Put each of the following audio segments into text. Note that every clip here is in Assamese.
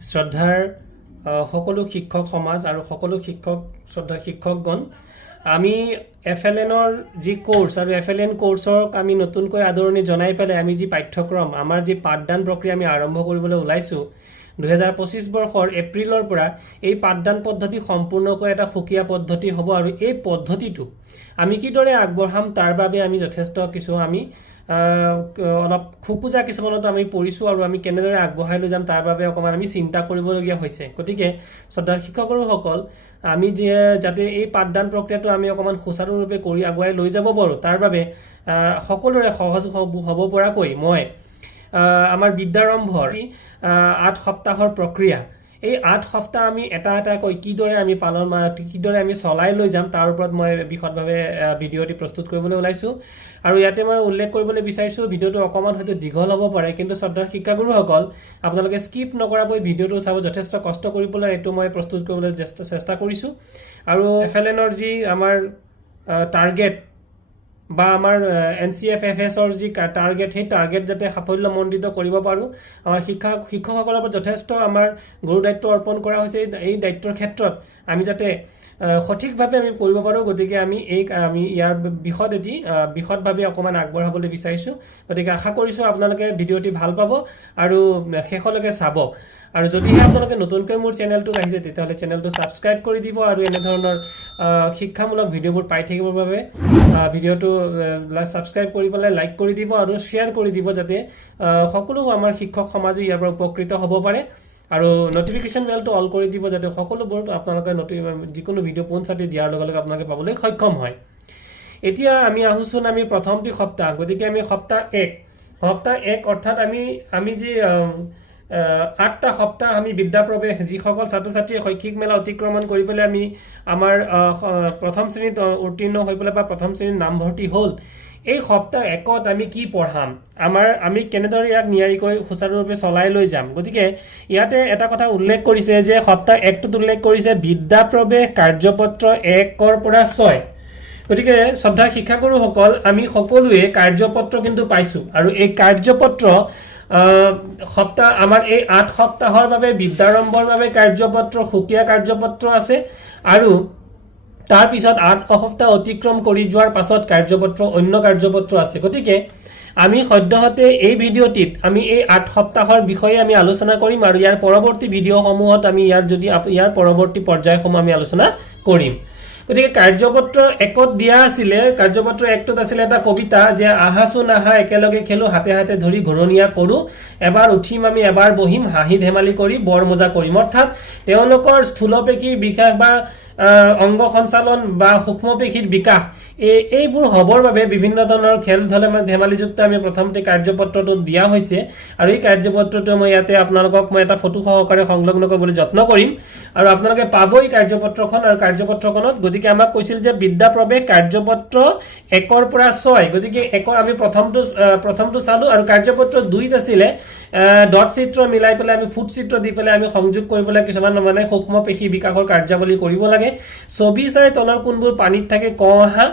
শ্ৰদ্ধাৰ সকলো শিক্ষক সমাজ আৰু সকলো শ্ৰদ্ধাৰ শিক্ষকগণ আমি FLNৰ যি কোৰ্স আৰু FLN কোৰ্সৰ আমি নতুনকৈ আদৰণি জনাই পেলাই আমি যি পাঠ্যক্ৰম আমাৰ যি পাঠদান প্ৰক্ৰিয়া আমি আৰম্ভ কৰিবলৈ ওলাইছো 2025 বৰ্ষৰ এপ্ৰিলৰ পৰা এই পাঠদান পদ্ধতি সম্পূৰ্ণকৈ এটা সুকীয়া পদ্ধতি হ'ব আৰু এই পদ্ধতিটো আমি কিদৰে আগবঢ়াম তাৰ বাবে আমি যথেষ্ট কিছু আমি অলপ খুকুজা কিছুমানত আমি পৰিছো আৰু আমি কেনেদৰে আগবঢ়াই লৈ যাম তাৰ বাবে অকমান আমি চিন্তা কৰিবলগীয়া হৈছে গতিকে শ্ৰদ্ধাৰ শিক্ষকসকল আমি যে যাতে এই পাঠদান প্ৰক্ৰিয়াটো আমি অকমান সুচাৰুৰূপে কৰি আগুৱাই লৈ যাব পাৰো তাৰ বাবে সকলোৰে সহজ হ'ব পৰাকৈ মই আমাৰ বিদ্যাৰম্ভৰ 8 সপ্তাহৰ প্ৰক্ৰিয়া এই 8 সপ্তাহ আমি এটা কৈ কিদৰে আমি কিদৰে আমি চলাই লৈ যাম তাৰ ওপৰত মই বিশদভাৱে ভিডিঅটি প্ৰস্তুত কৰিবলৈ ওলাইছো আৰু ইয়াতে মই উল্লেখ কৰিবলৈ বিচাৰিছো ভিডিঅটো অকমান হয়তো দীঘল হ'ব পাৰে কিন্তু শ্ৰদ্ধাৰ শিক্ষাগুৰুসকল আপোনালোকে স্কিপ নকৰাকৈ ভিডিঅটো চাব যথেষ্ট কষ্ট কৰিবলৈ এটো মই প্ৰস্তুত কৰিবলৈ চেষ্টা কৰিছো আৰু FLNৰ যি আমাৰ টাৰ্গেট বা আমাৰ NCFFSৰ যি টাৰ্গেট সেই টাৰ্গেট যাতে সাফল্যমণ্ডিত কৰিব পাৰো আমাৰ শিক্ষকসকলৰ ওপৰত যথেষ্ট আমাৰ গুৰু দায়িত্ব অৰ্পণ কৰা হৈছে এই দায়িত্বৰ ক্ষেত্ৰত আমি যাতে সঠিকভাৱে আমি কৰিব পাৰো গতিকে আমি ইয়াৰ বিশদভাৱে অকমান আগবঢ়াবলৈ বিচাৰিছো গতিকে আশা কৰিছো আপোনালোকে ভিডিঅটি ভাল পাব আৰু শেষলৈকে চাব আৰু যদিহে আপোনালোকে নতুনকৈ মোৰ চেনেলটো আহিছে তেতিয়াহলে চেনেলটো সাবস্ক্ৰাইব কৰি দিব আৰু এনে ধৰণৰ শিক্ষামূলক ভিডিঅবোৰ পাই থাকিবৰ বাবে ভিডিঅটো সাবস্ক্ৰাইব কৰি পেলাই লাইক কৰি দিব আৰু শেয়াৰ কৰি দিব যাতে সকলো আমাৰ শিক্ষক সমাজে ইয়াৰ পৰা উপকৃত হ'ব পাৰে আৰু নটিফিকেশন বেলটো অল কৰি দিব যাতে সকলোবোৰ আপোনালোকে যিকোনো ভিডিঅ পোনছাতি দিয়াৰ লগে লগে আপোনালোকে পাবলৈ সক্ষম হয় এতিয়া আমি আহুচোন আমি প্ৰথমটি সপ্তাহ গতিকে আমি সপ্তাহ 1 অৰ্থাৎ আমি যি 8টা সপ্তাহ আমি বিদ্যা প্ৰৱেশ যিসকল ছাত্ৰ-ছাত্ৰী শৈক্ষিক মেলা অতিক্ৰমণ কৰি পেলাই আমি আমাৰ প্ৰথম শ্ৰেণীত উত্তীৰ্ণ হৈ পেলাই বা প্ৰথম শ্ৰেণীত নামভৰ্তি হ'ল এই সপ্তাহ 1ত আমি কি পঢ়াম আমি কেনেদৰে ইয়াক নিয়াৰিকৈ সুচাৰুৰূপে চলাই লৈ যাম গতিকে ইয়াতে এটা কথা উল্লেখ কৰিছে যে সপ্তাহ 1ত উল্লেখ কৰিছে বিদ্যা প্ৰৱেশ কাৰ্যপত্ৰ 1ৰ পৰা 6 গতিকে শ্ৰদ্ধাৰ শিক্ষাগুৰুসকল আমি সকলোৱে কাৰ্যপত্ৰ কিন্তু পাইছো আৰু এই কাৰ্যপত্ৰ সপ্তাহ আমাৰ এই 8 সপ্তাহৰ বাবে বিদ্যাৰম্ভৰ বাবে কাৰ্যপত্ৰ সুকীয়া কাৰ্যপত্ৰ আছে আৰু তাৰ পিছত 8 সপ্তাহ অতিক্ৰম কৰি যোৱাৰ পাছত কাৰ্যপত্ৰ অন্য কাৰ্যপত্ৰ আছে গতিকে আমি সদ্যহতে এই ভিডিঅটিত আমি এই 8 সপ্তাহৰ বিষয়ে আমি আলোচনা কৰিম আৰু ইয়াৰ পৰৱৰ্তী ভিডিঅসমূহত আমি ইয়াৰ পৰৱৰ্তী পৰ্যায়সমূহ আমি আলোচনা কৰিম গতিকে কাৰ্যপত্ৰ 1ত দিয়া আছিল কাৰ্যপত্ৰ 1ত আছিল এটা কবিতা যে আহাসু নাহা একেলগে খেলো হাতে হাতে ধৰি ঘৰণীয়া কৰো এবাৰ উঠিম আমি এবাৰ বহিম হাঁহি ধেমালি কৰি বৰ মজা কৰিম অৰ্থাৎ তেওঁলোকৰ স্থূলপেশীৰ বিকাশ বা অংগ সঞ্চালন বা সূক্ষ্মপেশীৰ বিকাশ এইবোৰ হবৰ বাবে বিভিন্ন ধৰণৰ খেল ধেমালিযুক্ত আমি প্ৰথমতে কাৰ্যপত্ৰটো দিয়া হৈছে আৰু এই কাৰ্যপত্ৰটো মই ইয়াতে আপোনালোকক মই এটা ফটো সহকাৰে সংলগ্ন কৰিবলৈ যত্ন কৰিম আৰু আপোনালোকে পাবই কাৰ্যপত্ৰখন আৰু কাৰ্যপত্ৰখনত গতিকে আমাক কৈছিল যে বিদ্যা প্ৰৱেশ কাৰ্যপত্ৰ 1ৰ পৰা 6 গতিকে 1ৰ আমি প্ৰথমটো চালো আৰু কাৰ্যপত্ৰ 2ত আছিল ডট চিত্ৰ মিলাই পেলাই আমি ফুট চিত্ৰ দি পেলাই আমি সংযোগ কৰিবলৈ কিছুমান মানে সূক্ষ্ম পেশী বিকাশৰ কাৰ্যাৱলী কৰিব লাগে ছবি চাই তলৰ কোনবোৰ পানীত থাকে কহা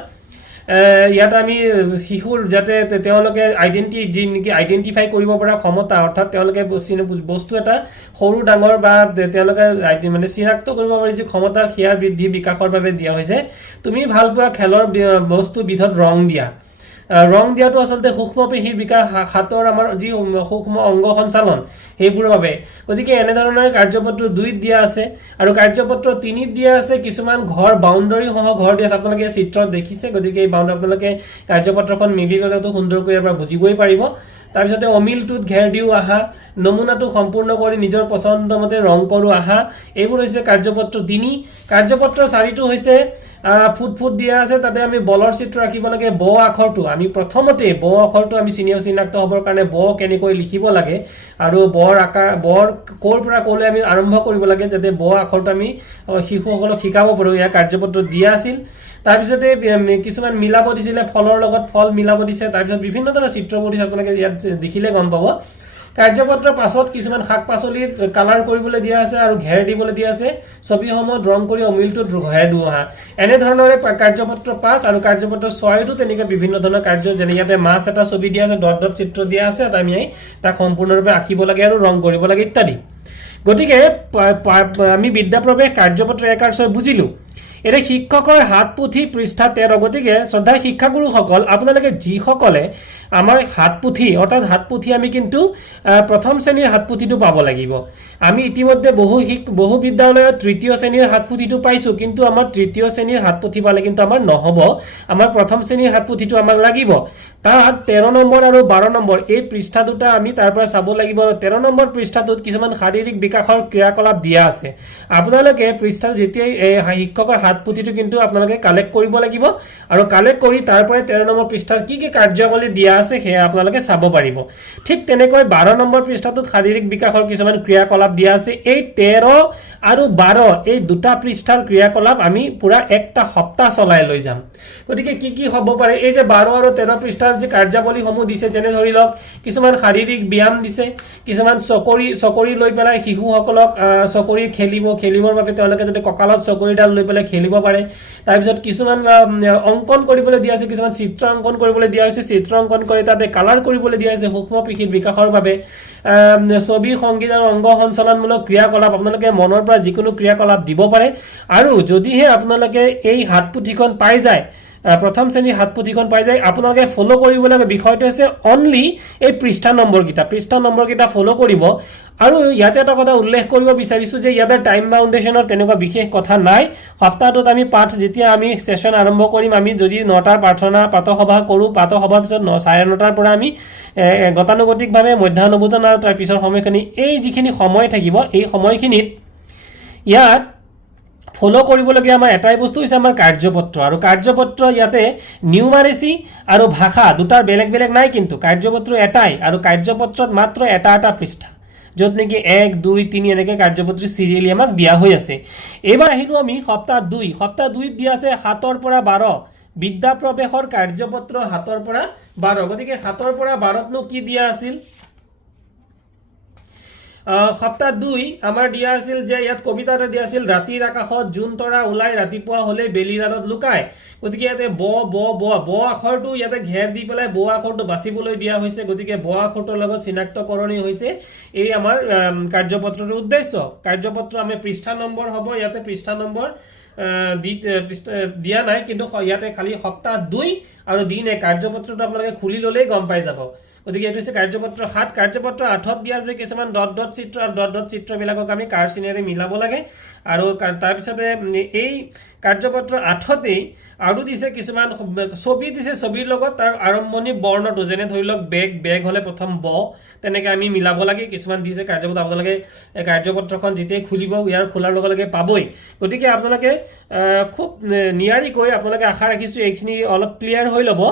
ইয়াত আমি শিশুৰ যাতে তেওঁলোকে আইডেন্টিফাই কৰিব পৰা ক্ষমতা অৰ্থাৎ তেওঁলোকে বস্তু এটা সৰু ডাঙৰ বা তেওঁলোকে মানে চিনাক্ত কৰিব পাৰি যে ক্ষমতা হিয়াৰ বৃদ্ধি বিকাশৰ বাবে দিয়া হৈছে তুমি ভাল পোৱা খেলৰ বস্তু বিধত ৰং দিয়াটো আচলতে সূক্ষ্ম পেশীৰ বিকাশ হাতৰ আমাৰ যি সূক্ষ্ম অংগ সঞ্চালন সেইবোৰৰ বাবে গতিকে এনে ধৰণৰ কাৰ্যপত্ৰ 2ত দিয়া আছে আৰু কাৰ্যপত্ৰ 3ত দিয়া আছে কিছুমান ঘৰ বাউণ্ডাৰী সহ ঘৰ দিয়া আছে আপোনালোকে চিত্ৰত দেখিছে গতিকে এই বাউণ্ডাৰী আপোনালোকে কাৰ্যপত্ৰখন মিলি ললেতো সুন্দৰকৈ এবাৰ বুজিবই পাৰিব তাৰ পিছতে অমিলটোত ঘেৰ দিও আহা নমুনাটো সম্পূৰ্ণ কৰি নিজৰ পছন্দ মতে ৰং কৰো আহা এইবোৰ হৈছে কাৰ্যপত্ৰ 3 কাৰ্যপত্ৰ 4টো হৈছে ফুট দিয়া আছে তাতে আমি বলৰ চিত্ৰ ৰাখিব লাগে ব আখৰটো আমি প্ৰথমতে ব আখৰটো আমি চিনাক্ত হ'বৰ কাৰণে ব কেনেকৈ লিখিব লাগে আৰু বৰ আকাৰ বৰ কোৰ পৰা কোলে আমি আৰম্ভ কৰিব লাগে যাতে ব আখৰটো আমি শিশুসকলক শিকাব পাৰো ইয়া কাৰ্যপত্ৰ দিয়া আছিল তাৰ পিছতে কিছুমান মিলাব দিছিলে ফলৰ লগত ফল মিলাব দিছে তাৰ পিছত বিভিন্ন ধৰণৰ চিত্ৰবোৰ দিছে আপোনালোকে ইয়াত দেখিলে গম পাব কাৰ্যপত্ৰ পাছত কিছুমান শাক পাচলিৰ কালাৰ কৰিবলৈ দিয়া আছে আৰু ঘেৰ দিবলৈ দিয়া আছে ছবিসমূহ ৰং কৰি অমিলটোত ঘেৰ দিওৱা এনে ধৰণৰে কাৰ্যপত্ৰ 5 আৰু কাৰ্যপত্ৰ 6 টো তেনেকৈ বিভিন্ন ধৰণৰ কাৰ্য যেনে ইয়াতে মাছ এটা ছবি দিয়া আছে ডট ডট চিত্ৰ দিয়া আছে আমি তাক সম্পূৰ্ণৰূপে আঁকিব লাগে আৰু ৰং কৰিব লাগে ইত্যাদি গতিকে আমি বিদ্যাপ্ৰৱেশ কাৰ্যপত্ৰ 1 আৰু 6 বুজিলো এটা শিক্ষকৰ হাত পুথি পৃষ্ঠা 13 গতিকে শ্ৰদ্ধাৰ শিক্ষাগুৰুসকল আপোনালোকে যিসকলে আমাৰ হাত পুথি অৰ্থাৎ হাত পুথি আমি কিন্তু প্ৰথম শ্ৰেণীৰ হাত পুথিটো পাব লাগিব আমি ইতিমধ্যে বহু বিদ্যালয়ত তৃতীয় শ্ৰেণীৰ হাত পুথিটো পাইছো কিন্তু আমাৰ তৃতীয় শ্ৰেণীৰ হাত পুথি পালে কিন্তু আমাৰ নহব আমাৰ প্ৰথম শ্ৰেণীৰ হাত পুথিটো আমাক লাগিব তাত 13 নম্বৰ আৰু 12 নম্বৰ এই পৃষ্ঠা দুটা আমি তাৰ পৰা চাব লাগিব আৰু 13 নম্বৰ পৃষ্ঠাটোত কিছুমান শাৰীৰিক বিকাশৰ ক্ৰিয়াকলাপ দিয়া আছে আপোনালোকে পৃষ্ঠা যেতিয়া শিক্ষকৰ হাত পুথিটো কিন্তু আপোনালোকে কালেক্ট কৰিব লাগিব আৰু কালেক্ট কৰি তাৰ পৰা 13 নম্বৰ পৃষ্ঠাৰ কি কি কাৰ্যাৱলী দিয়া আছে হে আপোনালোকে চাব পাৰিব ঠিক তেনেকৈ 12 নম্বৰ পৃষ্ঠাটোত শাৰীৰিক বিকাশৰ কিছুমান ক্ৰিয়াকলাপ দিয়া আছে এই 13 আৰু 12 এই দুটা পৃষ্ঠাৰ ক্ৰিয়াকলাপ আমি পুৰা একটা সপ্তাহ চলাই লৈ যাম গতিকে কি কি হ'ব পাৰে এই যে 12 আৰু 13 পৃষ্ঠাৰ যে কাৰ্যাৱলী সমূহ দিছে যেনে ধৰি লওক কিছুমান শাৰীৰিক ব্যায়াম দিছে কিছুমান চকৰি লৈ পেলাই শিশুসকলক চকৰি খেলিবৰ বাবে তেওঁলোকে যদি কঁকালত চকৰিডাল লৈ পেলাই খেলিব পাৰে তাৰ পিছত কিছুমান অংকন কৰিবলৈ দিয়া আছে কিছুমান চিত্ৰ অংকন কৰিবলৈ দিয়া হৈছে চিত্ৰ অংকন কৰি তাতে কালাৰ কৰিবলৈ দিয়া আছে সূক্ষ্ম পিখিৰ বিকাশৰ বাবে ছবি সংগীত আৰু অংগ সঞ্চালনমূলক ক্ৰিয়াকলাপ আপোনালোকে মনৰ পৰা যিকোনো ক্ৰিয়াকলাপ দিব পাৰে আৰু যদিহে আপোনালোকে এই হাত পুথিখন পাই যায় প্ৰথম শ্ৰেণীৰ হাত পুথিখন পাই যায় আপোনালোকে ফলো কৰিবলগীয়া বিষয়টো হৈছে অনলি এই পৃষ্ঠা নম্বৰকেইটা ফলো কৰিব আৰু ইয়াতে এটা কথা উল্লেখ কৰিব বিচাৰিছো যে ইয়াতে টাইম বাউণ্ডেশ্যনৰ তেনেকুৱা বিশেষ কথা নাই সপ্তাহটোত আমি পাঠ যেতিয়া আমি সেশন আৰম্ভ কৰিম আমি যদি 9টাৰ প্ৰাতঃসভা কৰো প্ৰাতঃসভাৰ পিছত 9:30 পৰা আমি গতানুগতিকভাৱে মধ্যাহ্নভোজন আৰু তাৰ পিছৰ সময়খিনি এই যিখিনি সময় থাকিব এই সময়খিনিত ইয়াত ফলো কৰিবলগীয়া আমাৰ এটাই বস্তু হৈছে আমাৰ কাৰ্যপত্ৰ আৰু কাৰ্যপত্ৰ ইয়াতে নিউমাৰেচি আৰু ভাষা দুটাৰ বেলেগ নাই কিন্তু কাৰ্যপত্ৰ এটাই আৰু কাৰ্যপত্ৰত মাত্ৰ এটা পৃষ্ঠা যত নেকি 1 2 3 এনেকে কাৰ্যপত্ৰ সিৰিয়ালি আমাক দিয়া হৈ আছে এবাৰ আহিলো আমি সপ্তাহ 2 দিয়া আছে 7 পৰা 12 বিদ্যাপ্ৰৱেশৰ কাৰ্যপত্ৰ 7 পৰা 12 গতিকে 7 পৰা 12 নো কি দিয়া আছিল সপ্তাহ 2 আমাৰ দিয়া আছিল যে ইয়াত কবিতাটা দিয়া আছিল ৰাতিৰ আকাশত জুন তৰা ওলাই ৰাতিপুৱা হলে বেলিৰালত লুকায় গতিকে ইয়াতে ব আখৰটো ইয়াতে ঘেৰ দি পেলাই ব আখৰটো বাছিবলৈ দিয়া হৈছে গতিকে ব আখৰটোৰ লগত চিনাক্তকৰণী হৈছে এই আমাৰ কাৰ্যপত্ৰৰ উদ্দেশ্য কাৰ্যপত্ৰ আমি পৃষ্ঠা নম্বৰ হ'ব ইয়াতে পৃষ্ঠা নম্বৰ দিয়া নাই কিন্তু ইয়াতে খালি সপ্তাহ 2 আৰু দিনে কাৰ্যপত্ৰটো আপোনালোকে খুলি ললেই গম পাই যাব গতিকে এটো হৈছে কাৰ্যপত্ৰ 7 কাৰ্যপত্ৰ 8ত দিয়া যে কিছুমান ডট চিত্ৰ আৰু ডট চিত্ৰবিলাকক আমি কাৰ চিনেৰে মিলাব লাগে আৰু তাৰ পিছতে এই কাৰ্যপত্ৰ 8তেই আৰু দিছে কিছুমান ছবি দিছে ছবিৰ লগত তাৰ আৰম্ভণি বৰ্ণটো যেনে ধৰি লওক বেগ হলে প্ৰথম ব তেনেকৈ আমি মিলাব লাগে কিছুমান দিছে কাৰ্যপত্ৰ আপোনালোকে কাৰ্যপত্ৰখন যেতিয়া খুলিব ইয়াৰ খোলাৰ লগে লগে পাবই গতিকে আপোনালোকে খুব নিয়াৰিকৈ আপোনালোকে আশা ৰাখিছো এইখিনি অলপ ক্লিয়াৰ হৈ ল'ব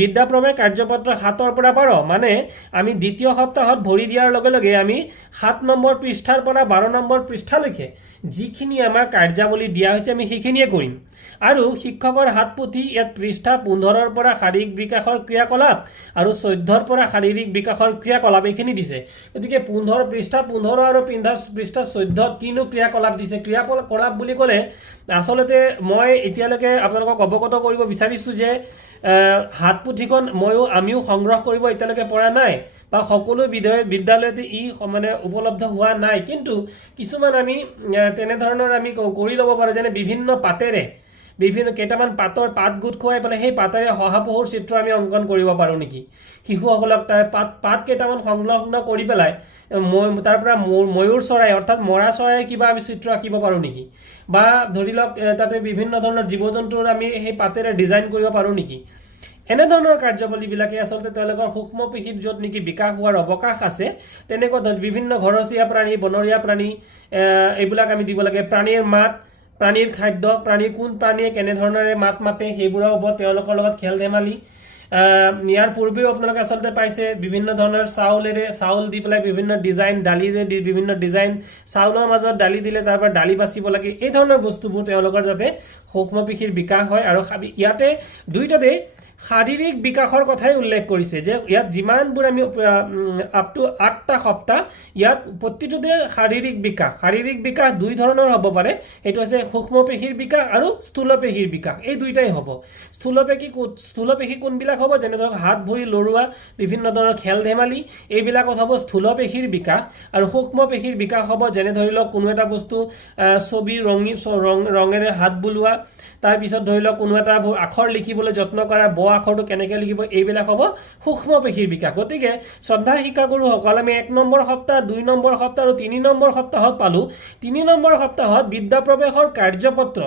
বিদ্যাপ্ৰৱেশ কাৰ্যপত্ৰ 7 পৰা 12 মানে আমি দ্বিতীয় সপ্তাহত ভৰি দিয়াৰ লগে লগে আমি 7 নম্বৰ পৃষ্ঠাৰ পৰা 12 নম্বৰ পৃষ্ঠালৈকে যিখিনি আমাৰ কাৰ্যাৱলী দিয়া হৈছে আমি সেইখিনিয়ে কৰিম আৰু শিক্ষকৰ হাত পুথি ইয়াত পৃষ্ঠা 15 পৰা শাৰীৰিক বিকাশৰ ক্ৰিয়াকলাপ আৰু 14 পৰা শাৰীৰিক বিকাশৰ ক্ৰিয়াকলাপ এইখিনি দিছে গতিকে 15 পৃষ্ঠা 15 আৰু পৃষ্ঠা 14 কিনো ক্ৰিয়াকলাপ দিছে ক্ৰিয়াকলাপ বুলি ক'লে আসলতে মই এতিয়ালৈকে আপোনালোকক অৱগত কৰিব বিচাৰিছো যে হাত পুথিখন আমিও সংগ্ৰহ কৰিব এতিয়ালৈকে পৰা নাই বা সকলো বিদ্যালয়তে ই মানে উপলব্ধ হোৱা নাই কিন্তু কিছুমান আমি তেনে ধৰণৰ আমি কৰি ল'ব পাৰো যেনে বিভিন্ন পাতেৰে বিভিন্ন কেইটামান পাত গুট খুৱাই পেলাই সেই পাতেৰে শহাপহুৰ চিত্ৰ আমি অংকন কৰিব পাৰো নেকি শিশুসকলক তাৰ পাত কেইটামান সংলগ্ন কৰি পেলাই তাৰ পৰা ময়ূৰ চৰাই অৰ্থাৎ মৰা চৰাইৰ কিবা আমি চিত্ৰ আঁকিব পাৰো নেকি বা ধৰি লওক তাতে বিভিন্ন ধৰণৰ জীৱ-জন্তুৰ আমি সেই পাতেৰে ডিজাইন কৰিব পাৰো নেকি এনে ধৰণৰ কাৰ্যাৱলীবিলাকে আসলতে তেওঁলোকৰ সূক্ষ্ম পিখিত য'ত নেকি বিকাশ হোৱাৰ অৱকাশ আছে তেনেকুৱা বিভিন্ন ঘৰচীয়া প্ৰাণী বনৰীয়া প্ৰাণী এইবিলাক আমি দিব লাগে প্ৰাণীৰ মাত প্ৰাণীৰ খাদ্য প্ৰাণীৰ কোন প্ৰাণীয়ে কেনে ধৰণৰে মাত মাতে সেইবোৰৰ ওপৰত তেওঁলোকৰ লগত খেল ধেমালি ইয়াৰ পূৰ্বেও আপোনালোকে আসলতে পাইছে বিভিন্ন ধৰণৰ চাউল দি পেলাই বিভিন্ন ডিজাইন ডালিৰে দি বিভিন্ন ডিজাইন চাউলৰ মাজত ডালি দিলে তাৰ পৰা ডালি বাছিব লাগে এই ধৰণৰ বস্তুবোৰ তেওঁলোকৰ যাতে সূক্ষ্ম পিখিৰ বিকাশ হয় আৰু ইয়াতে দুইটাতে শাৰীৰিক বিকাশৰ কথাই উল্লেখ কৰিছে যে ইয়াত যিমানবোৰ আমি আপ টু 8টা সপ্তাহ ইয়াত প্ৰতিটোতে শাৰীৰিক বিকাশ দুই ধৰণৰ হ'ব পাৰে এইটো আছে সূক্ষ্ম পেশীৰ বিকাশ আৰু স্থূল পেশীৰ বিকাশ এই দুইটাই হ'ব স্থূল পেশী কোনবিলাক হ'ব যেনে ধৰক হাত ভৰি লৰোৱা বিভিন্ন ধৰণৰ খেল ধেমালি এইবিলাকত হ'ব স্থূল পেশীৰ বিকাশ আৰু সূক্ষ্ম পেশীৰ বিকাশ হ'ব যেনে ধৰি লওক কোনো এটা বস্তু ছবি ৰঙেৰে হাত বুলোৱা তাৰ পিছত ধৰি লওক কোনো এটা আখৰ লিখিবলৈ যত্ন কৰা ব আখৰটো কেনেকৈ লিখিব এইবিলাক হ'ব সূক্ষ্ম পেশীৰ বিকাশ গতিকে শ্ৰদ্ধাৰ শিক্ষাগুৰুসকল আমি 1 নম্বৰ সপ্তাহ 2 নম্বৰ সপ্তাহ আৰু 3 নম্বৰ সপ্তাহত পালো 3 নম্বৰ সপ্তাহত বিদ্যা প্ৰৱেশৰ কাৰ্যপত্ৰ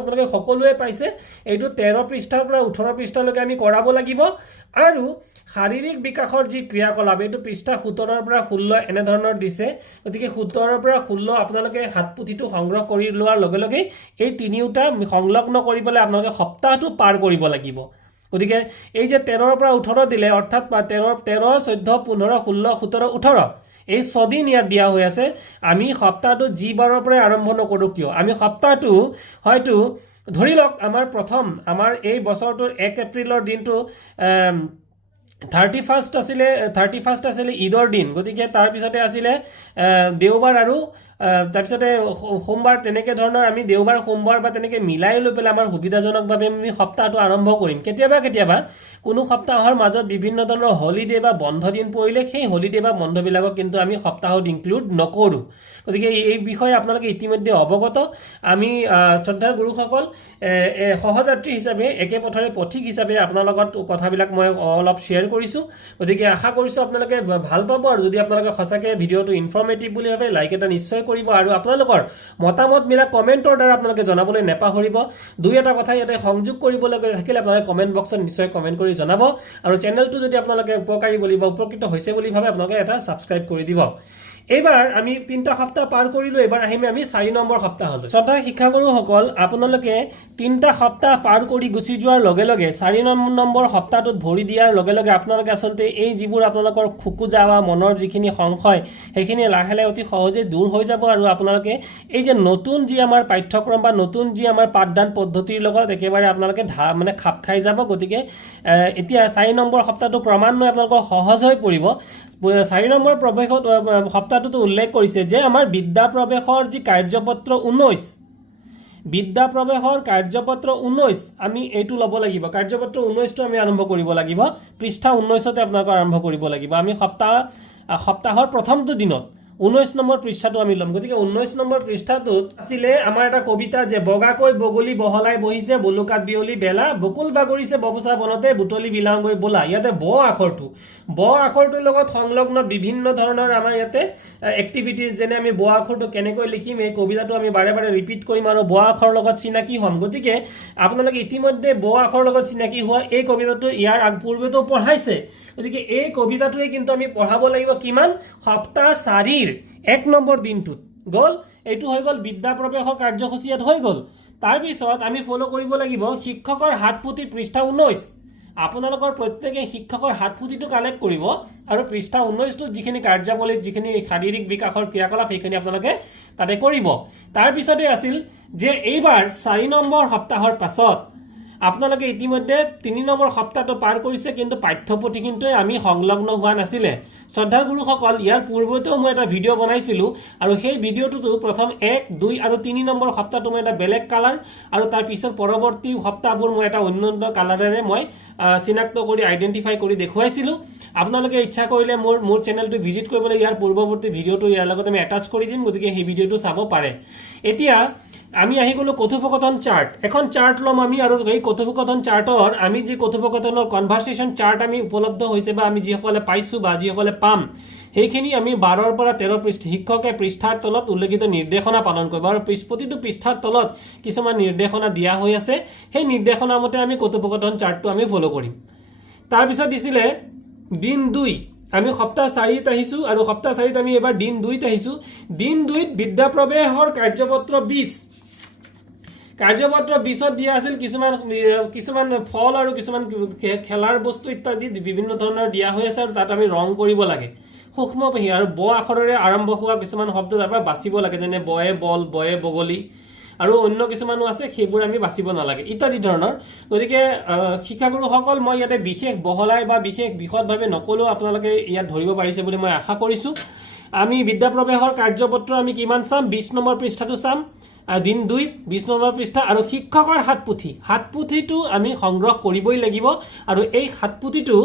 আপোনালোকে সকলোৱে পাইছে এইটো 13 পৃষ্ঠাৰ পৰা 18 পৃষ্ঠালৈকে আমি কৰাব লাগিব আৰু শাৰীৰিক বিকাশৰ যি ক্ৰিয়াকলাপ এইটো পৃষ্ঠা 17 পৰা 16 এনে ধৰণৰ দিছে গতিকে 17 পৰা 16 আপোনালোকে হাতপুথিটো সংগ্ৰহ কৰি লোৱাৰ লগে লগে এই তিনিওটা সংলগ্ন কৰিবলৈ আপোনালোকে সপ্তাহটো পাৰ কৰিব লাগিব গতিকে এই যে 13 পৰা 18 দিলে অৰ্থাৎ 13 14 15 16 17 18 এই 6 দিন ইয়াত দিয়া হৈ আছে আমি সপ্তাহটো যি বাৰৰ পৰা আৰম্ভ নকৰো কিয় আমি সপ্তাহটো হয়তো ধৰি লওক আমাৰ এই বছৰটোৰ 1 এপ্ৰিলৰ দিনটো 31st আছিলে ঈদৰ দিন গতিকে তাৰ পিছতে আছিলে দেওবাৰ আৰু তাৰপিছতে সোমবাৰ তেনেকৈ ধৰণৰ আমি দেওবাৰ সোমবাৰ বা তেনেকৈ মিলাই লৈ পেলাই আমাৰ সুবিধাজনকভাৱে আমি সপ্তাহটো আৰম্ভ কৰিম কেতিয়াবা কোনো সপ্তাহৰ মাজত বিভিন্ন ধৰণৰ হলিডে বা বন্ধ দিন পৰিলে সেই হলিডে বা বন্ধবিলাকক কিন্তু আমি সপ্তাহত ইনক্লুড নকৰোঁ গতিকে এই বিষয়ে আপোনালোকে ইতিমধ্যে অৱগত আমি শ্ৰদ্ধাৰ গুৰুসকল সহযাত্ৰী হিচাপে একে পথৰে পথিক হিচাপে আপোনাৰ লগত কথাবিলাক মই অলপ শ্বেয়াৰ কৰিছোঁ গতিকে আশা কৰিছোঁ আপোনালোকে ভাল পাব আৰু যদি আপোনালোকে সঁচাকৈ ভিডিঅ'টো ইনফৰ্মেটিভ বুলি ভাবে লাইক এটা নিশ্চয় কৰিব আৰু আপোনালোকৰ মতামতবিলাক কমেণ্টৰ দ্বাৰা আপোনালোকে জনাবলৈ নেপাহৰিব দুই এটা কথা ইয়াতে সংযোগ কৰিবলগীয়া থাকিলে আপোনালোকে কমেণ্ট বক্সত নিশ্চয় কমেণ্ট কৰি জনাব আৰু চেনেলটো যদি আপোনালোকে উপকাৰী বুলি বা উপকৃত হৈছে বুলি ভাবে আপোনালোকে এটা ছাবস্ক্ৰাইব কৰি দিব এইবাৰ আমি 3টা সপ্তাহ পাৰ কৰিলো এবাৰ আহিম আমি 4 নম্বৰ সপ্তাহলৈ শ্ৰদ্ধাৰ শিক্ষাগুৰুসকল আপোনালোকে 3টা সপ্তাহ পাৰ কৰি গুচি যোৱাৰ লগে লগে 4 নম্বৰ সপ্তাহটোত ভৰি দিয়াৰ লগে লগে আপোনালোকে আচলতে এই যিবোৰ আপোনালোকৰ খুকুজা বা মনৰ যিখিনি সংশয় সেইখিনি লাহে লাহে অতি সহজে দূৰ হৈ যাব আৰু আপোনালোকে এই যে নতুন যি আমাৰ পাঠ্যক্ৰম বা নতুন যি আমাৰ পাঠদান পদ্ধতিৰ লগত একেবাৰে আপোনালোকে মানে খাপ খাই যাব গতিকে এতিয়া 4 নম্বৰ সপ্তাহটো ক্ৰমান্বয়ে আপোনালোকৰ সহজ হৈ পৰিব 4 নম্বৰ সপ্তাহটোতো উল্লেখ কৰিছে যে আমাৰ বিদ্যা প্ৰৱেশৰ যি কাৰ্যপত্ৰ 19 আমি এইটো ল'ব লাগিব কাৰ্যপত্ৰ 19টো আমি আৰম্ভ কৰিব লাগিব পৃষ্ঠা 19তে আপোনালোকে আৰম্ভ কৰিব লাগিব আমি সপ্তাহৰ প্ৰথমটো দিনত 19 নম্বৰ পৃষ্ঠাটো আমি ল'ম গতিকে 19 নম্বৰ পৃষ্ঠাটোত আছিলে আমাৰ এটা কবিতা যে বগাকৈ বগলী বহলাই বহিছে বলুকাত বিয়লি বেলা বকুল বাগৰিছে ববচা বনতে বুটলি বিলাংগৈ বোলা ইয়াতে ব আখৰটোৰ লগত সংলগ্ন বিভিন্ন ধৰণৰ আমাৰ ইয়াতে এক্টিভিটি যেনে আমি ব আখৰটো কেনেকৈ লিখিম এই কবিতাটো আমি বাৰে বাৰে ৰিপিট কৰিম আৰু ব আখৰৰ লগত চিনাকি হ'ম গতিকে আপোনালোকে ইতিমধ্যে ব আখৰৰ লগত চিনাকি হোৱা এই কবিতাটো ইয়াৰ পূৰ্বেতো পঢ়াইছে গতিকে এই কবিতাটোৱে কিন্তু আমি পঢ়াব লাগিব কিমান সপ্তাহ 4ৰ 1 নম্বৰ দিনটোত গ'ল এইটো হৈ গ'ল বিদ্যা প্ৰৱেশৰ কাৰ্যসূচী ইয়াত হৈ গ'ল তাৰপিছত আমি ফ'ল' কৰিব লাগিব শিক্ষকৰ হাতপুথি পৃষ্ঠা 19 আপোনালোকৰ প্ৰত্যেকে শিক্ষকৰ হাতপুথিটো কালেক্ট কৰিব আৰু পৃষ্ঠা 19টোত যিখিনি কাৰ্যাৱলীত যিখিনি শাৰীৰিক বিকাশৰ ক্ৰিয়াকলাপ সেইখিনি আপোনালোকে তাতে কৰিব তাৰপিছতে আছিল যে এইবাৰ 4 নম্বৰ সপ্তাহৰ পাছত আপোনালোকে ইতিমধ্যে 3 নম্বৰ সপ্তাহটো পাৰ কৰিছে কিন্তু পাঠ্যপুথি কিন্তু আমি সংলগ্ন হোৱা নাছিলে শ্ৰদ্ধাৰ গুৰুসকল ইয়াৰ পূৰ্বতেও মই এটা ভিডিঅ' বনাইছিলোঁ আৰু সেই ভিডিঅ'টোতো প্ৰথম 1 2 আৰু 3 নম্বৰ সপ্তাহটো মই এটা বেলেগ কালাৰ আৰু তাৰ পিছত পৰৱৰ্তী সপ্তাহবোৰ মই এটা অন্য কালাৰেৰে মই চিনাক্ত কৰি আইডেন্টিফাই কৰি দেখুৱাইছিলোঁ আপোনালোকে ইচ্ছা কৰিলে মোৰ চেনেলটো ভিজিট কৰিবলৈ ইয়াৰ পূৰ্বৱৰ্তী ভিডিঅ'টো ইয়াৰ লগত আমি এটাচ কৰি দিম গতিকে সেই ভিডিঅ'টো চাব পাৰে এতিয়া আমি আহি গ'লো কথোপকথন চাৰ্ট এখন চাৰ্ট ল'ম আমি আৰু এই কথোপকথন চাৰ্টৰ আমি যি কথোপকথনৰ কনভাৰচেশ্যন চাৰ্ট আমি উপলব্ধ হৈছে বা আমি যিসকলে পাইছোঁ বা যিসকলে পাম সেইখিনি আমি 12ৰ পৰা 13 পৃষ্ঠা শিক্ষকে পৃষ্ঠাৰ তলত উল্লেখিত নিৰ্দেশনা পালন কৰিব আৰু প্ৰতিটো পৃষ্ঠাৰ তলত কিছুমান নিৰ্দেশনা দিয়া হৈ আছে সেই নিৰ্দেশনা মতে আমি কথোপকথন চাৰ্টটো আমি ফ'ল' কৰিম তাৰপিছত দিছিলে দিন 2 আমি সপ্তাহ 4ত আহিছোঁ আৰু সপ্তাহ 4ত আমি এবাৰ দিন 2ত আহিছোঁ দিন 2ত বিদ্যা প্ৰৱেশৰ কাৰ্যপত্ৰ 20 কাৰ্যপত্ৰ 20ত দিয়া আছিল কিছুমান ফল আৰু কিছুমান খেলাৰ বস্তু ইত্যাদি বিভিন্ন ধৰণৰ দিয়া হৈ আছে আৰু তাত আমি ৰং কৰিব লাগে সূক্ষ্ম পেশী আৰু ব আখৰেৰে আৰম্ভ হোৱা কিছুমান শব্দ তাৰ পৰা বাচিব লাগে যেনে বয়ে বল বয়ে বগলী আৰু অন্য কিছুমানো আছে সেইবোৰ আমি বাচিব নালাগে ইত্যাদি ধৰণৰ গতিকে শিক্ষাগুৰুসকল মই ইয়াতে বিশেষ বহলাই বা বিশেষ বিশদভাৱে নকলেও আপোনালোকে ইয়াত ধৰিব পাৰিছে বুলি মই আশা কৰিছোঁ আমি বিদ্যা প্ৰৱেশৰ কাৰ্যপত্ৰ আমি কিমান চাম 20 নম্বৰ পৃষ্ঠাটো চাম দিন 2 20 নম্বৰ পৃষ্ঠা আৰু শিক্ষকৰ হাতপুথিটো আমি সংগ্ৰহ কৰিবই লাগিব আৰু এই হাতপুথিটো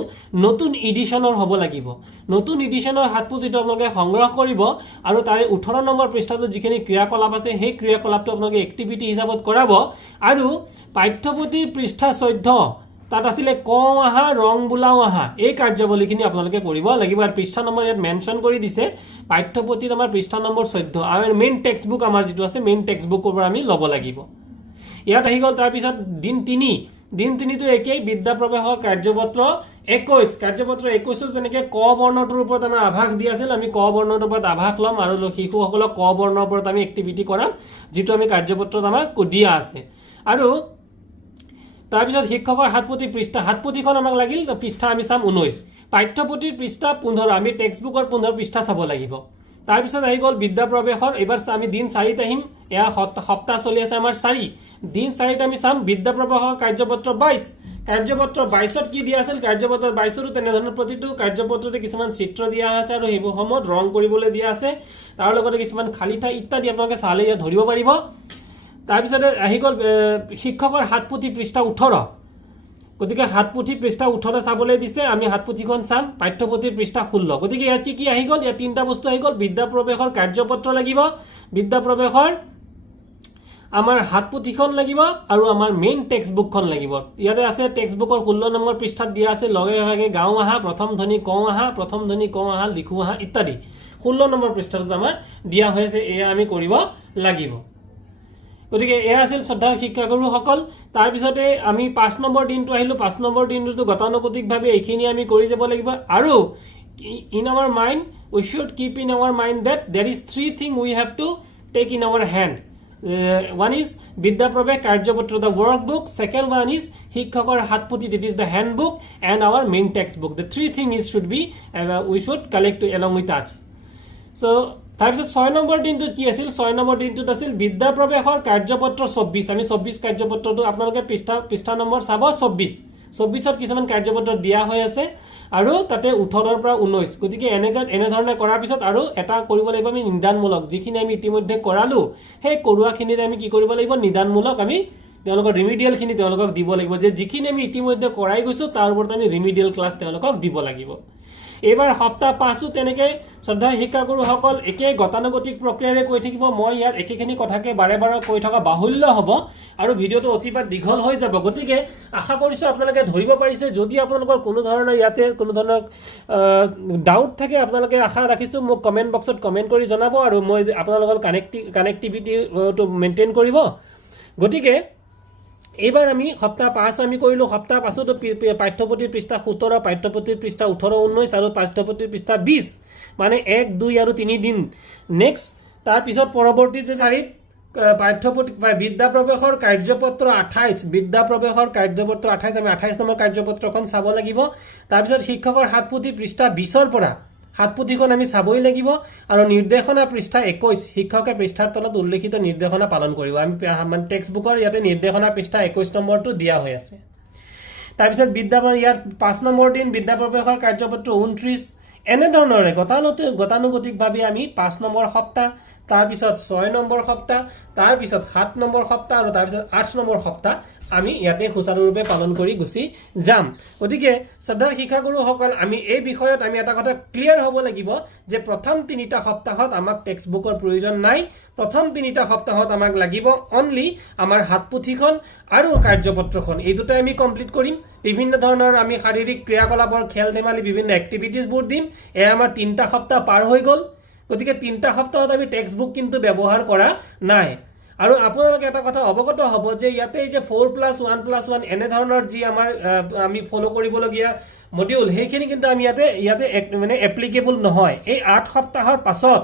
নতুন এডিশনৰ হ'ব লাগিব নতুন এডিশনৰ হাতপুথিটো আপোনালোকে সংগ্ৰহ কৰিব আৰু তাৰে 18 নম্বৰ পৃষ্ঠাটো যিখিনি ক্ৰিয়াকলাপ আছে সেই ক্ৰিয়াকলাপটো আপোনালোকে এক্টিভিটি হিচাপত কৰাব আৰু পাঠ্যপুথিৰ পৃষ্ঠা 14 তাত আছিলে ক আহা ৰং বুলাও আহা এই কাৰ্যৱলীখিনি আপোনালোকে কৰিব লাগিব আৰু পৃষ্ঠা নম্বৰ ইয়াত মেনশ্যন কৰি দিছে পাঠ্যপুথিৰ আমাৰ পৃষ্ঠা নম্বৰ 14 আৰু মেইন টেক্সট বুক আমাৰ যেটো আছে মেইন টেক্সট বুকৰ পৰা আমি ল'ব লাগিব ইয়াত আহি গ'ল তাৰ পিছত দিন 3 টো একেই বিদ্যা প্ৰৱেশৰ কাৰ্যপত্ৰ 21 কাৰ্যপত্ৰ 21 তেনেকৈ ক বৰ্ণটোৰ ওপৰত আমাৰ আভাস দি আছিল আমি ক বৰ্ণটোৰ ওপৰত আভাস ল'ম আৰু শিশুসকলক ক বৰ্ণৰ ওপৰত আমি এক্টিভিটি কৰাম যেটো আমি কাৰ্যপত্ৰত আমাৰ দিয়া আছে আৰু তাৰ পিছত শিক্ষকৰ হাতপুথিখন আমাক লাগিল পৃষ্ঠা আমি চাম 19 পাঠ্যপুথিৰ পৃষ্ঠা 15 আমি টেক্সট বুকৰ 15 পৃষ্ঠা চাব লাগিব তাৰ পিছত আহি গ'ল বিদ্যা প্ৰৱেশৰ এবাৰ আমি দিন 4 ত আহিম এয়া সপ্তাহ চলি আছে আমাৰ 4 দিন 4 ত আমি চাম বিদ্যা প্ৰৱেশৰ কাৰ্যপত্ৰ 22 কাৰ্যপত্ৰ 22 ত কি দিয়া আছিল কাৰ্যপত্ৰ 22 ৰ তেনেধৰণৰ প্ৰতিটো কাৰ্যপত্ৰতে কিছুমান চিত্ৰ দিয়া আছে আৰু সেইবোৰ সময়ত ৰং কৰিবলৈ দিয়া আছে তাৰ লগতে কিছুমান খালি ঠাই ইত্যাদি আপোনালোকে চালে ইয়াত ধৰিব পাৰিব তাৰ পিছতে আহি গ'ল শিক্ষকৰ হাতপুথি পৃষ্ঠা 18 গতিকে হাতপুথি পৃষ্ঠা 18 চাবলৈ দিছে আমি হাতপুথিখন চাম পাঠ্যপুথিৰ পৃষ্ঠা 16 গতিকে ইয়াত কি আহি গ'ল ইয়াত তিনটা বস্তু আহি গ'ল বিদ্যা প্ৰৱেশৰ কাৰ্যপত্ৰ লাগিব বিদ্যা প্ৰৱেশৰ আমাৰ হাতপুথিখন লাগিব আৰু আমাৰ মেইন টেক্সট বুকখন লাগিব ইয়াতে আছে টেক্সট বুকৰ 16 নম্বৰ পৃষ্ঠাত দিয়া আছে লগে লগে গাঁও আহা প্ৰথম ধ্বনি ক আহা লিখো আহা ইত্যাদি 16 নম্বৰ পৃষ্ঠাত আমাৰ দিয়া হৈছে এয়া আমি কৰিব লাগিব গতিকে এয়া আছিল শ্ৰদ্ধাৰ শিক্ষাগুৰুসকল তাৰ পিছতে আমি 5 নম্বৰ দিনটো আহিলো 5 নম্বৰ দিনটো গতানুগতিকভাৱে এইখিনি আমি কৰি যাব লাগিব আৰু in our mind we should keep in our mind that there is 3 things we have to take in our hand one is Vidya Prabha Karjapatra the workbook second one is শিক্ষকৰ হাতপুথি that is the handbook and our main textbook the 3 things should be we should collect along with us so তাৰপিছত 6 নম্বৰ দিনটো কি আছিল 6 নম্বৰ দিনটোত আছিল বিদ্যা প্ৰৱেশৰ কাৰ্যপত্ৰ 24 আমি 24 কাৰ্যপত্ৰটো আপোনালোকে পৃষ্ঠা নম্বৰ চাব 24 ত কিছুমান কাৰ্যপত্ৰ দিয়া হৈ আছে আৰু তাতে 18 ৰ পৰা 19 গতিকে এনে ধৰণে কৰাৰ পিছত আৰু এটা কৰিব লাগিব আমি নিদানমূলক যিখিনি আমি ইতিমধ্যে কৰালো সেই কৰোৱাখিনিৰে আমি কি কৰিব লাগিব নিদানমূলক আমি তেওঁলোকৰ ৰিমিডিয়েল খিনি তেওঁলোকক দিব লাগিব যে যিখিনি আমি ইতিমধ্যে কৰাই গৈছো তাৰ ওপৰত আমি ৰিমিডিয়েল ক্লাছ তেওঁলোকক দিব লাগিব এবাৰ সপ্তাহ 5 তেনেকে শ্ৰদ্ধাৰ শিক্ষাগুৰুসকল একে গতানুগতিক প্ৰক্ৰিয়াৰে কৈ থাকিব মই ইয়াত একেখিনি কথাকে বাৰে কৈ থকা বাহুল্য হ'ব আৰু ভিডিওটো অতিপাত দীঘল হৈ যাব গতিকে আশা কৰিছো আপোনালোকে ধৰিব পাৰিছে যদি আপোনালোকৰ কোনো ধৰণৰ ইয়াতে কোনো ধৰণৰ ডাউট থাকে আপোনালোকে আশা ৰাখিছো মোক কমেন্ট বক্সত কমেন্ট কৰি জনাব আৰু মই আপোনালোকৰ কানেক্টিভিটিটো মেইনটেইন কৰিব গতিকে এবাৰ আমি সপ্তাহ 5 আমি কৰিলো সপ্তাহ 5 তো পাঠ্যপুথিৰ পৃষ্ঠা 17 পাঠ্যপুথিৰ পৃষ্ঠা 18 19 আৰু পাঠ্যপুথিৰ পৃষ্ঠা 20 মানে 1 2 আৰু 3 দিন নেক্সট তাৰ পিছত পৰৱৰ্তী যে চাৰিত পাঠ্যপুথি বিদ্যা প্ৰৱেশৰ কাৰ্যপত্ৰ 28 বিদ্যা প্ৰৱেশৰ কাৰ্যপত্ৰ 28 আমি 28 নম্বৰ কাৰ্যপত্ৰখন চাব লাগিব তাৰ পিছত শিক্ষকৰ হাতপুথি পৃষ্ঠা 20 ৰ পৰা হাতপুথিখন আমি চাবই লাগিব আৰু নিৰ্দেশনা পৃষ্ঠা 21 শিক্ষকে পৃষ্ঠাৰ তলত উল্লেখিত নিৰ্দেশনা পালন কৰিব আমি মানে টেক্সট বুকৰ ইয়াতে নিৰ্দেশনা পৃষ্ঠা 21 নম্বৰটো দিয়া হৈ আছে তাৰ পিছত ইয়াৰ 5 নম্বৰ দিন বিদ্যা প্ৰৱেশৰ কাৰ্যপত্ৰ 29 এনে ধৰণৰে গতানুগতিকভাৱে আমি 5 নম্বৰ সপ্তাহ তাৰ পিছত 6 নম্বৰ সপ্তাহ তাৰ পিছত 7 নম্বৰ সপ্তাহ আৰু তাৰ পিছত 8 নম্বৰ সপ্তাহ আমি ইয়াতে সুচাৰুৰূপে পালন কৰি গুছি যাম গতিকে শ্ৰদ্ধাৰ শিক্ষাগুৰুসকল আমি এই বিষয়ত আমি এটা কথা ক্লিয়াৰ হ'ব লাগিব যে প্ৰথম 3টা সপ্তাহত আমাক টেক্সট বুকৰ প্ৰয়োজন নাই প্ৰথম 3টা সপ্তাহত আমাক লাগিব অনলি আমাৰ হাতপুথিখন আৰু কাৰ্যপত্ৰখন এই দুটা আমি কমপ্লিট কৰিম বিভিন্ন ধৰণৰ আমি শাৰীৰিক ক্ৰিয়াকলাপৰ খেল ধেমালি বিভিন্ন এক্টিভিটিজবোৰ দিম এ আমাৰ 3টা সপ্তাহ পাৰ হৈ গ'ল গতিকে 3টা সপ্তাহত আমি টেক্সট বুক কিন্তু ব্যৱহাৰ কৰা নাই আৰু আপোনালোকে এটা কথা অৱগত হ'ব যে ইয়াতে যে 4+1+1 এনে ধৰণৰ যি আমাৰ আমি ফলো কৰিবলগীয়া মডিউল সেইখিনি কিন্তু আমি ইয়াতে মানে এপ্লিকেবল নহয় এই 8 সপ্তাহৰ পাছত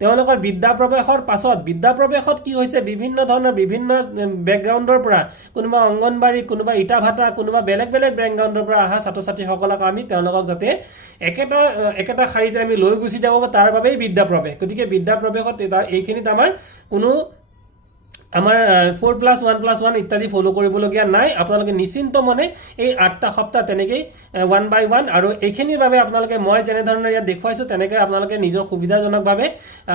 তেওঁলোকৰ বিদ্যা প্ৰৱেশৰ পাছত বিদ্যা প্ৰৱেশত কি হৈছে বিভিন্ন ধৰণৰ বিভিন্ন বেকগ্ৰাউণ্ডৰ পৰা কোনোবা অংগনবাড়ী কোনোবা ইটাভাটা কোনোবা বেলেগ বেকগ্ৰাউণ্ডৰ পৰা অহা ছাত্ৰ-ছাত্ৰীসকলক আমি তেওঁলোকক যাতে একেটা শাৰীতে আমি লৈ গুছি যাব তাৰ বাবেই বিদ্যা প্ৰৱেশ গতিকে বিদ্যা প্ৰৱেশত এইখিনিত আমাৰ কোনো আমাৰ 4+1+1 ইত্যাদি ফ'ল' কৰিবলগীয়া নাই আপোনালোকে নিশ্চিন্ত মনে এই 8টা সপ্তাহ তেনেকেই 1 by 1 আৰু এইখিনিৰ বাবে আপোনালোকে মই যেনেধৰণে ইয়াত দেখুৱাইছোঁ তেনেকৈ আপোনালোকে নিজৰ সুবিধাজনকভাৱে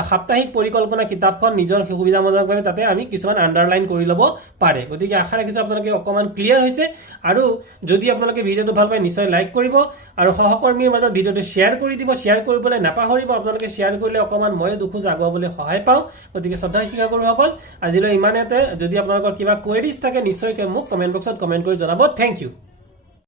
সাপ্তাহিক পৰিকল্পনা কিতাপখন নিজৰ সুবিধাজনকভাৱে তাতে আমি কিছুমান আণ্ডাৰলাইন কৰি ল'ব পাৰে গতিকে আশা ৰাখিছোঁ আপোনালোকে অকণমান ক্লিয়াৰ হৈছে আৰু যদি আপোনালোকে ভিডিঅ'টো ভাল পায় নিশ্চয় লাইক কৰিব আৰু সহকৰ্মীৰ মাজত ভিডিঅ'টো শ্বেয়াৰ কৰি দিব শ্বেয়াৰ কৰিবলৈ নাপাহৰিব আপোনালোকে শ্বেয়াৰ কৰিলে অকণমান ময়ো দুখোজ আগুৱাবলৈ সহায় পাওঁ গতিকে শ্ৰদ্ধাৰ শিক্ষাগুৰুসকল আজিলৈ ইমানতে যদি আপোনালোকৰ কিবা কুৱেৰিজ থাকে নিশ্চয়কৈ মোক কমেণ্ট বক্সত কমেণ্ট কৰি জনাব থেংক ইউ